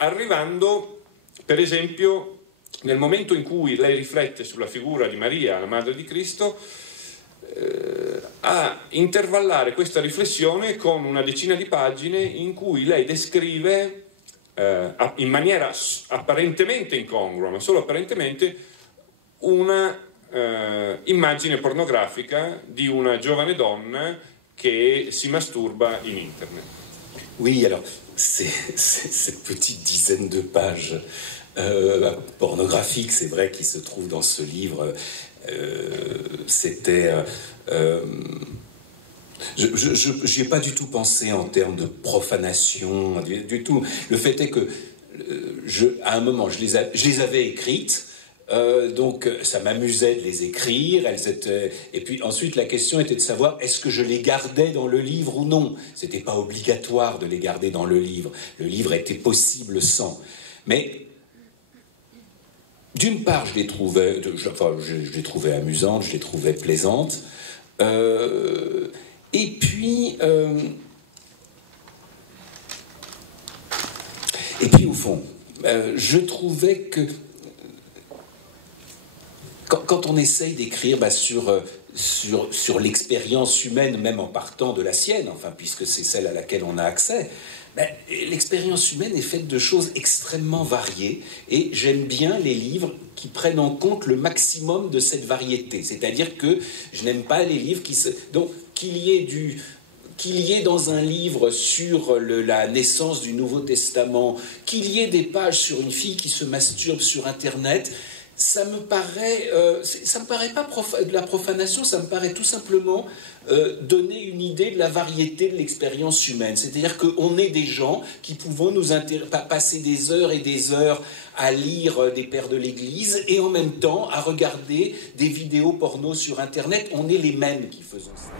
Arrivando, per esempio, nel momento in cui lei riflette sulla figura di Maria, la Madre di Cristo, a intervallare questa riflessione con una decina di pagine in cui lei descrive, in maniera apparentemente incongrua, ma solo apparentemente, una immagine pornografica di una giovane donna che si masturba in internet. Oui, alors, cette petite dizaine de pages pornographiques, c'est vrai, qui se trouvent dans ce livre, c'était... je n'y ai pas du tout pensé en termes de profanation, du tout. Le fait est que, à un moment, je les avais écrites, donc ça m'amusait de les écrire, et puis ensuite la question était de savoir est-ce que je les gardais dans le livre ou non. C'était pas obligatoire de les garder dans le livre était possible sans. Mais d'une part je les trouvais amusantes, je les trouvais plaisantes, et puis au fond je trouvais que quand on essaye d'écrire sur l'expérience humaine, même en partant de la sienne, enfin, puisque c'est celle à laquelle on a accès, l'expérience humaine est faite de choses extrêmement variées, et j'aime bien les livres qui prennent en compte le maximum de cette variété. C'est-à-dire que je n'aime pas les livres donc qu'il y ait dans un livre sur la naissance du Nouveau Testament, qu'il y ait des pages sur une fille qui se masturbe sur Internet, ça me paraît pas de la profanation, ça me paraît tout simplement donner une idée de la variété de l'expérience humaine. C'est-à-dire qu'on est des gens qui pouvons passer des heures et des heures à lire des pères de l'Église et en même temps à regarder des vidéos porno sur Internet. On est les mêmes qui faisons ça.